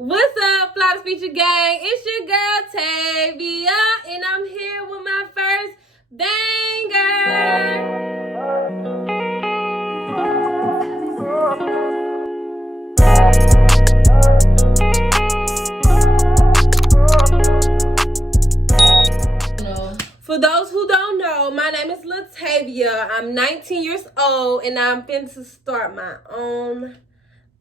What's up, Flawless Feature Gang? It's your girl Tavia, and I'm here with my first banger. For those who don't know, my name is Latavia. I'm 19 years old, and I'm finna to start my own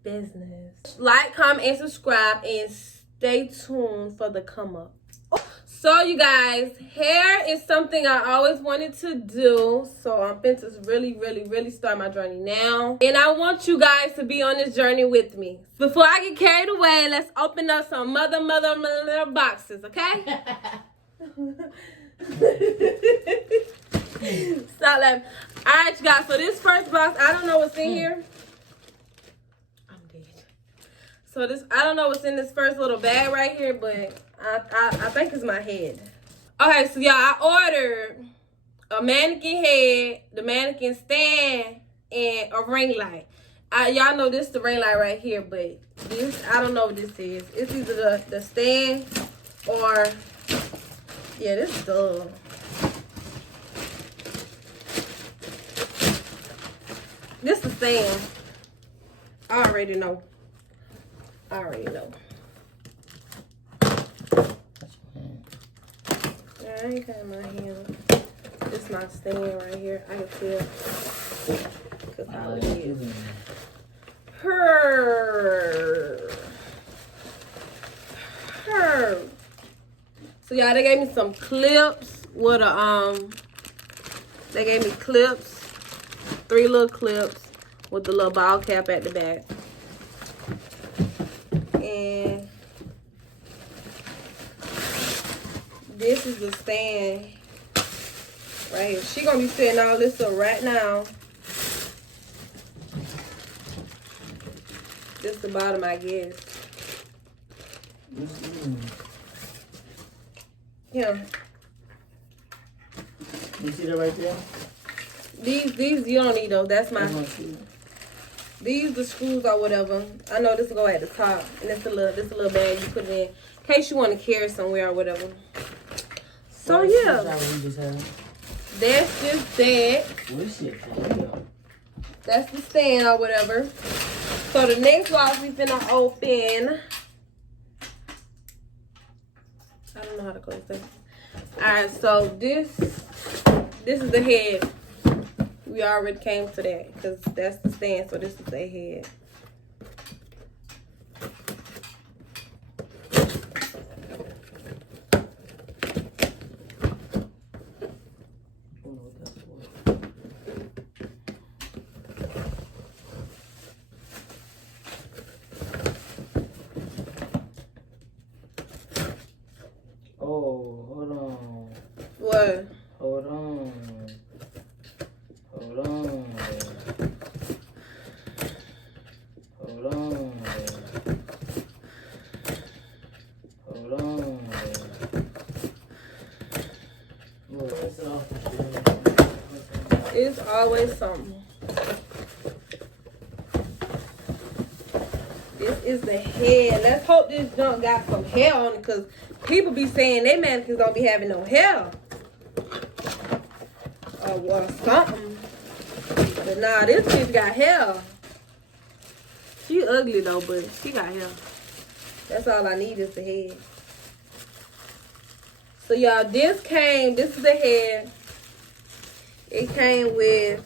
business. Like, comment, and subscribe, and stay tuned for the come up. So you guys, hair is something I always wanted to do. So I'm finna to really start my journey now. And I want you guys to be on this journey with me. Before I get carried away, let's open up some mother boxes, okay? Stop laughing. Alright, you guys, so this first box, I don't know what's in here. I'm dead. So this, I don't know what's in this first little bag right here, but I think it's my head. Okay, so y'all, I ordered a mannequin head, the mannequin stand, and a ring light. Y'all know this is the ring light right here, but this, I don't know what this is. It's either the stand or, yeah, this is the, this is the stand. I already know. I already know. I ain't got my hand. This is my stand right here. I can feel. Cause how it is. Her. So y'all, they gave me some clips with a they gave me clips, 3 little clips with the little ball cap at the back. And this is the stand right here. She gonna be setting all this up right now. This is the bottom, I guess. Yeah. You see that right there? These you don't need those. That's my. These the screws or whatever. I know this will go at the top, and this a little bag you put it in case you want to carry somewhere or whatever. So yeah, that's just that. That's the stand or whatever. So the next box we finna open. I don't know how to close that. Alright, so this is the head. We already came to that because that's the stand, so this is the head. Oh, hold on. What? Hold on. Hold on. Hold on. Hold on. It's always something. This is the head. Let's hope this junk got some hair on it, because people be saying they mannequins don't be having no hair. Or something. But nah, this bitch got hair. She ugly though, but she got hair. That's all I need is the head. So y'all, this is the head. It came with,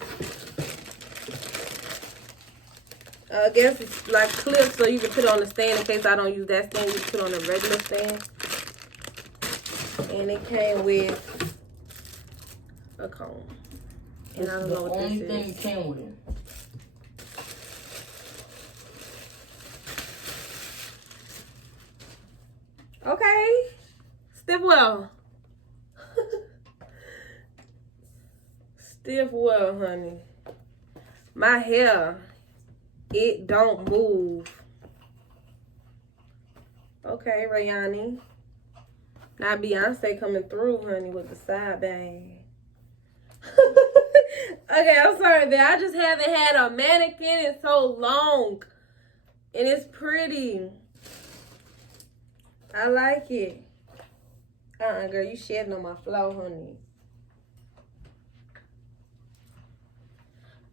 I guess it's like clips so you can put it on the stand in case I don't use that stand. You put it on a regular stand. And it came with a comb. And I don't know what this is. The only thing it came with it. Okay. Stiff well. Stiff well, honey. My hair, it don't move. Okay, Rayani. Now Beyonce coming through, honey, with the side bang. Okay, I'm sorry, but I just haven't had a mannequin in so long. And it's pretty. I like it. Girl, you shedding on my floor, honey.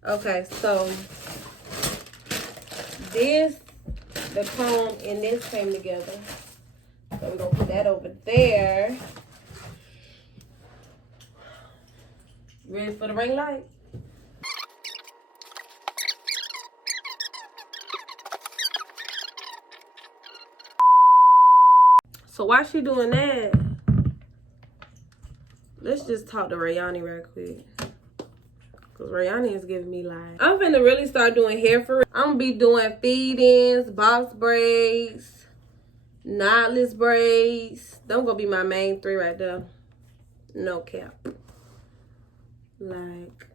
Okay, so this, the comb and this came together. So we're gonna put that over there. Ready for the ring light? So while she doing that, let's just talk to Rayani real quick. Cause Rayani is giving me life. I'm finna really start doing hair for it. I'm gonna be doing feed-ins, box braids, knotless braids. Them gonna be my main 3 right there. No cap. Like,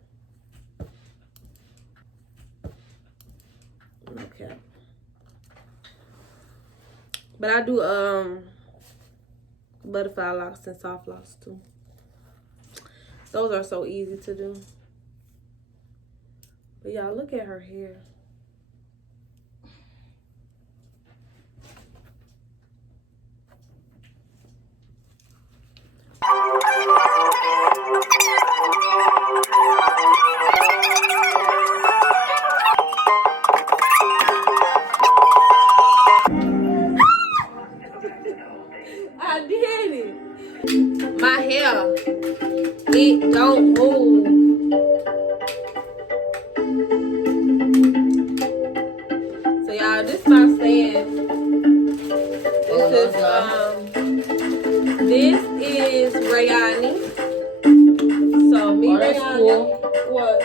no cap. But I do butterfly locks and soft locks too. Those are so easy to do. But y'all, look at her hair. I did it. My hair, it don't move. So y'all, this my stand. This is Rayani. So me, Rayani. Cool. What?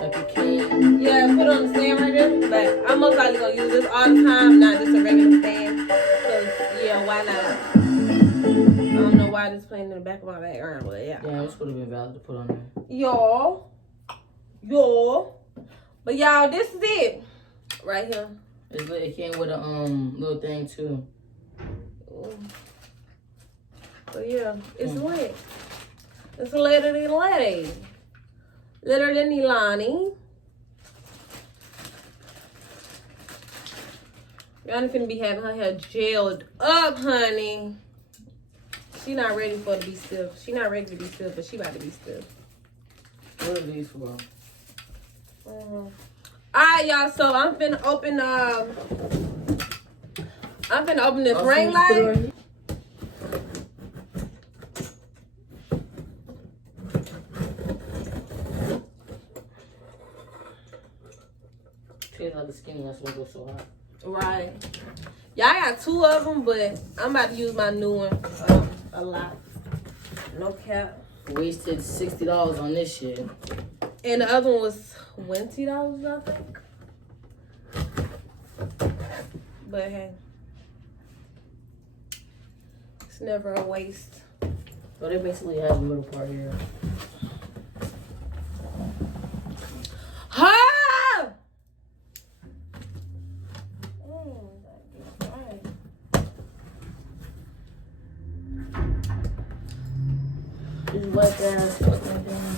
Like a can. Yeah, put on the stand right there. But I'm most likely gonna use this all the time, not just a regular stand. Cause yeah, why not? I don't know why this playing in the back of my background, but yeah. Yeah, this would have been valid to put on there. Y'all. But y'all, this is it. Right here. It came with a little thing too. So yeah, it's lit. It's later than Letty. Later than Ilani. Rihanna finna be having her hair gelled up, honey. She not ready for it to be stiff. She not ready to be stiff, but she about to be stiff. What are these for? Alright, y'all. So I'm finna open this ring light. Feels like the skin that's gonna go so hot. Right. Y'all got 2 of them, but I'm about to use my new one a lot. No cap. Wasted $60 on this shit. And the other one was $20, I think. But hey, it's never a waste. But it basically has a little part here. Ha! Just wet ass fucking thing.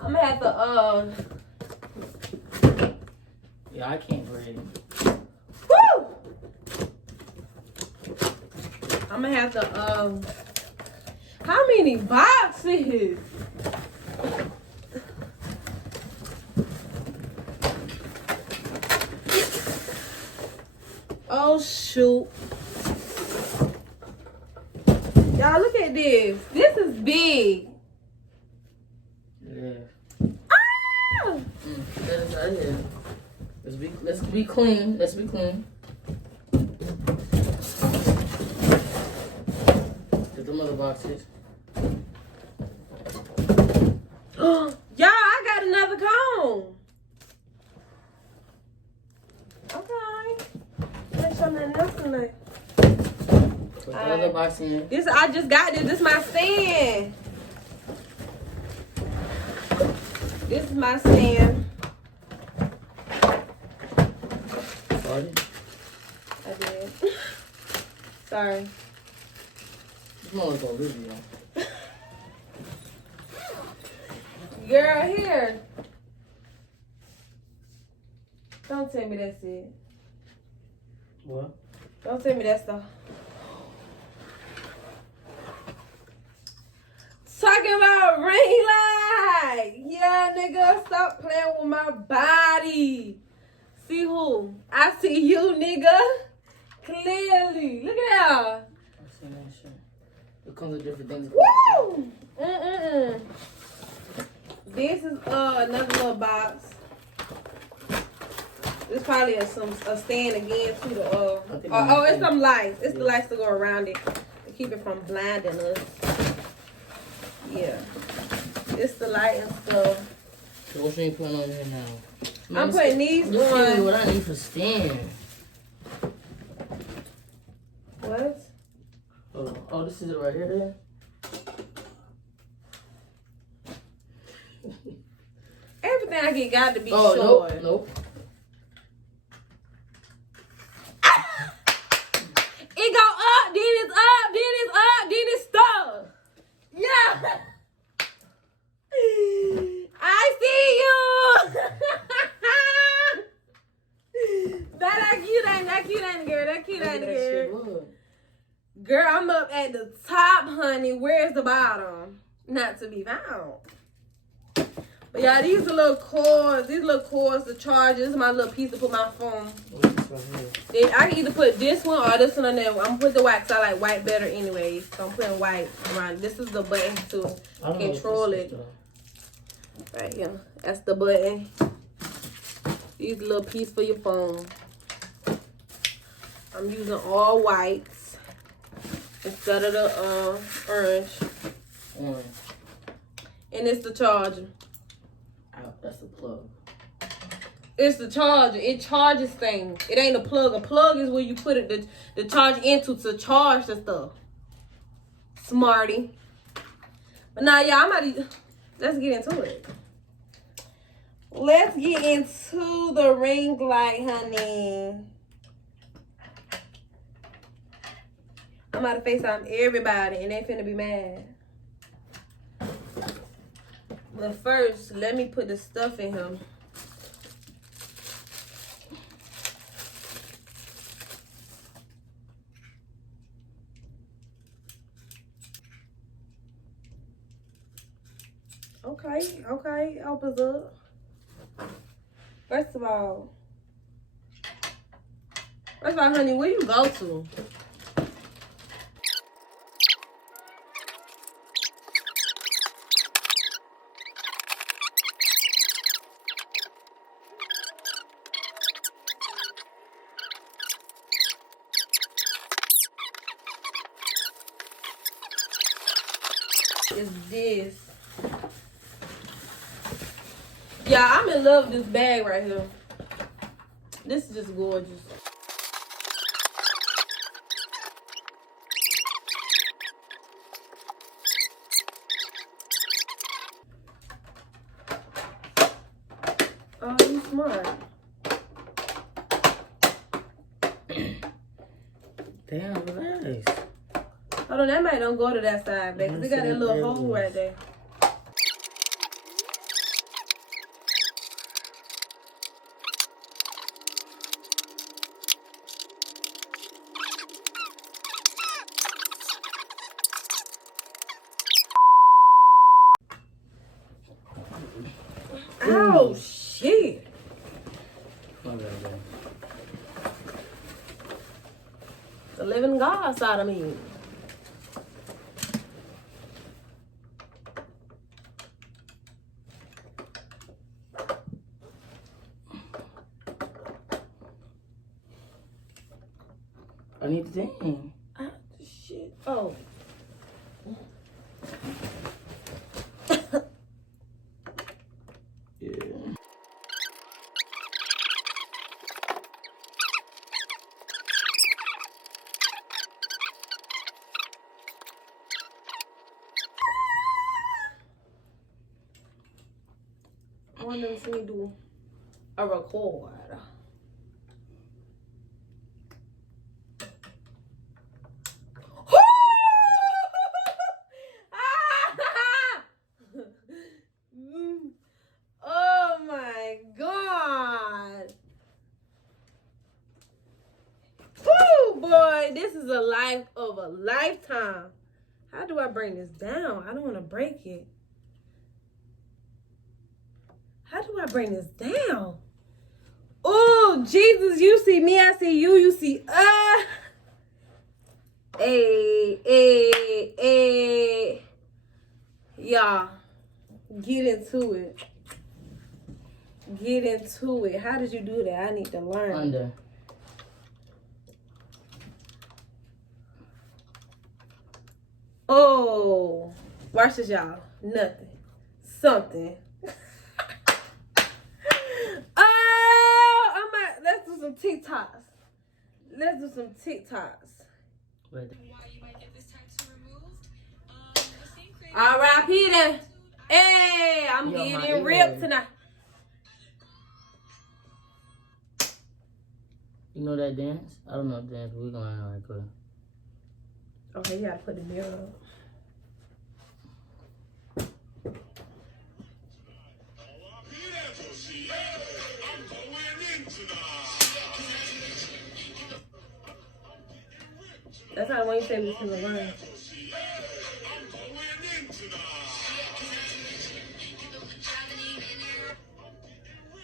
I'm gonna have to Yeah, I can't breathe. woo! I'm gonna have to how many boxes? Oh shoot. Y'all look at this. This is big. Yeah. Ah! That is right here. Let's be clean. Let's be clean. Get the other boxes. Y'all, I got another comb. Okay. Make sure nothing else tonight. Put the other box in. This I just got this. This is my stand. This is my stand. Sorry. I did. Sorry. This one looks Olivia. Girl, here. Don't tell me that's it. What? Don't tell me that's the... Talking about ring light. Yeah, nigga, stop playing with my body. See who? I see you, nigga. Clearly. Look at that. I've seen that shit. It comes with different things. Woo! This is another little box. This probably is a stand again to the oh, it's some lights. It's the lights to go around it to keep it from blinding us. Yeah. It's the light and stuff. So what you putting on here now? Man, I'm putting these on. What I need for stand. What? Oh, this is it right here then? Everything I get got to be Oh, short. nope. It go up, then it's up, then it's up, then it's stuck. Yeah. I see you. That cute ain't girl. That cute ain't girl. Girl, I'm up at the top, honey. Where's the bottom? Not to be found. But yeah, these are little cords. These little cords to charge. This is my little piece to put my phone. Then I can either put this one or this one on there. I'm gonna put the white because I like white better anyway. So I'm putting white around. This is the button to control it. Right here. That's the button. These little piece for your phone. I'm using all whites instead of the orange. And it's the charger. That's the plug. It's the charger. It charges things. It ain't a plug. A plug is where you put it the charge into to charge the stuff. Smarty. But now, yeah, let's get into it. Let's get into the ring light, honey. I'm about to FaceTime everybody and they finna be mad. But first, let me put the stuff in him. Okay, opens up. First of all, honey, where you go to? Is this? Yeah, I'm in love with this bag right here. This is just gorgeous. Oh, you smart. Damn, relax. Hold on, that might don't go to that side, babe, because it got that little hole right there. Oh, shit. The living God side of me. I need the thing. Shit. Oh. Yeah. I want them to see me do a record. life of a lifetime. How do I bring this down? I don't want to break it. How do I bring this down? Oh, Jesus, you see me, I see you, you see us. Hey. Y'all, get into it. Get into it. How did you do that? I need to learn. Under. Oh, watch this, y'all. Nothing. Something. Oh, let's do some TikToks. Let's do some TikToks. R.I.P. then. Hey, I'm getting ripped tonight. You know that dance? I don't know the dance, but we're going to right quick. Okay, you gotta put the mirror up. That's how the one you said we was gonna learn.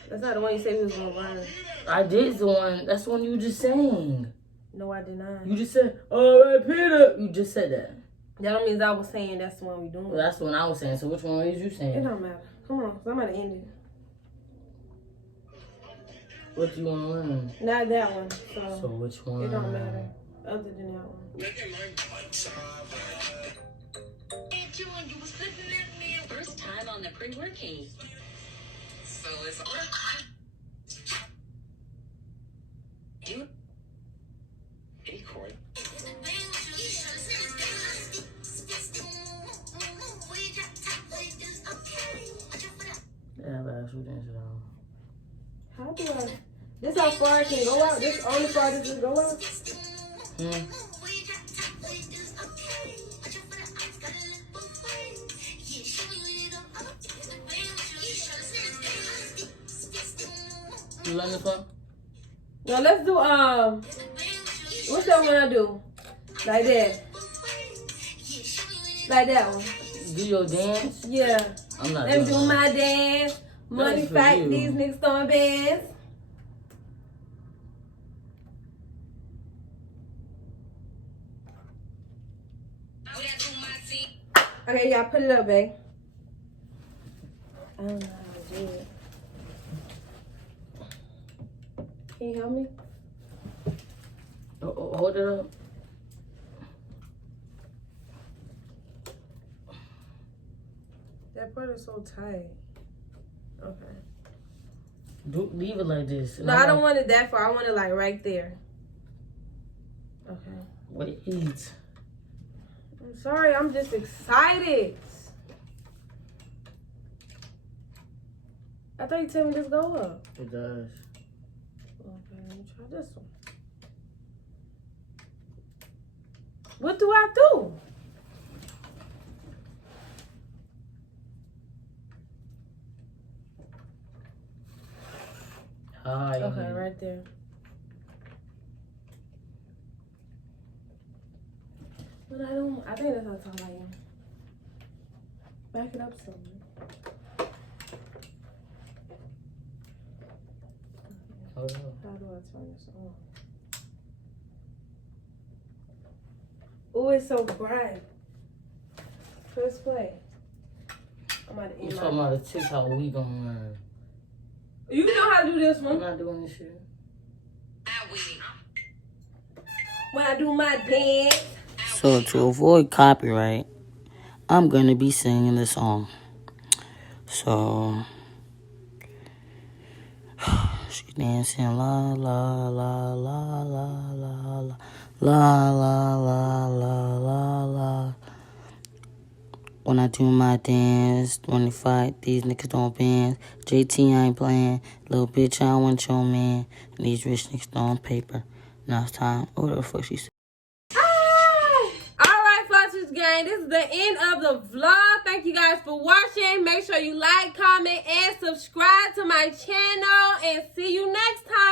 That's not the one you said we was gonna learn. I did the one. That's the one you just sang. No, I did not. You just said, "Alright, Peter." You just said that. That don't mean I was saying that's the one we doing. Well, that's the one I was saying. So which one is you It saying? don't matter. Come on, somebody end it. What you want to learn? Not that one. So which one? It don't matter. Other than that one. You was looking at me first time on the pre-working. So it's all you record. Yeah, but actually dance it out. How do I? This how far I can go out? This only far this can go out? You learn this one? No, let's do what's that one I do? Like that. Like that one. Do your dance? Yeah. I'm not Let me doing do that. my dance. Money That's for fight, you. these niggas throwing bands. Okay, y'all put it up, babe. I don't know how to do it. Can you help me? Hold it up. That part is so tight. Okay. Leave it like this. No, I don't want it that far. I want it like right there. Okay. Wait. I'm sorry, I'm just excited. I thought you told me just go up. It does. Okay, let me try this one. What do I do? Hi. Okay, right there. But I think that's how tall I am. Back it up some. Hold up. How do I turn this on? Oh, it's so bright. Press play. I'm about to You end talking about a TikTok we gonna learn. You know how to do this I'm one. not doing this shit. When I do my dance. So to avoid copyright, I'm gonna be singing the song. So she dancing la la la la la la la la la la la la la. When I do my dance, when they fight, these niggas don't bands. JT, I ain't playing. Little bitch, I want your man. And these rich niggas throwing paper. Now it's time. What the fuck she said? Alright, Flutters Gang, this is the end of the vlog. Thank you guys for watching. Make sure you like, comment, and subscribe to my channel. And see you next time.